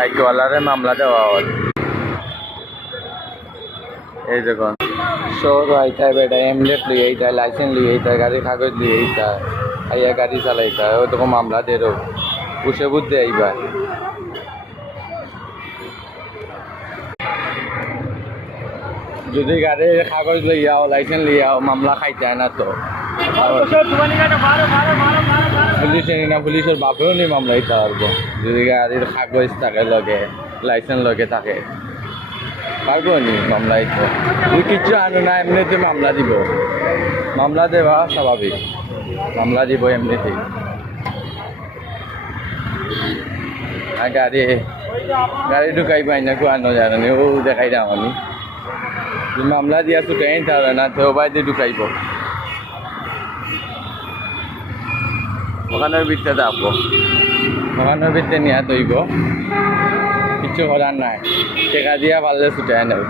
মাইকওয়ালারে মামলা দেওয়া হয়। এই দেখুন শোর আইতায় বেটা এমলেট লিয়ে আইতায়, লাইসেন্স লিয়ে আইতায়, গাড়ির কাগজ লিয়ে আইতায়, আইয়া গাড়ি চালাইতায়, ও তখন মামলা দেরও পুষে বুঝতে আইবা। যদি গাড়ির কাগজ লইয়াও, লাইসেন্স লইয়াও, মামলা খাইতে না তো পুলিশে না, পুলিশের বাপেও নি মামলা দিতে পারবো যদি গাড়ির কাগজ থাকে লগে, লাইসেন্স লগে থাকে, পারবো নি মামলা দিতে। তুই কিচ্ছু আনো না, এমনিতে মামলা দিব, মামলা দেওয়া স্বাভাবিক, মামলা দিব এমনিতেই। আর গাড়ি ঢুকাই পাই না, আনো জানি ও দেখাই দাম আমি মামলা দিয়া ছুটাই তাহলে না তো বাইরে ঢুকাইব, ওখানের ভিতরে যাবো, ওখানের ভিতরে নিয়ে তৈব, কিছু করার নাই, টেকা দিয়া পারলে ছুটাই নেব।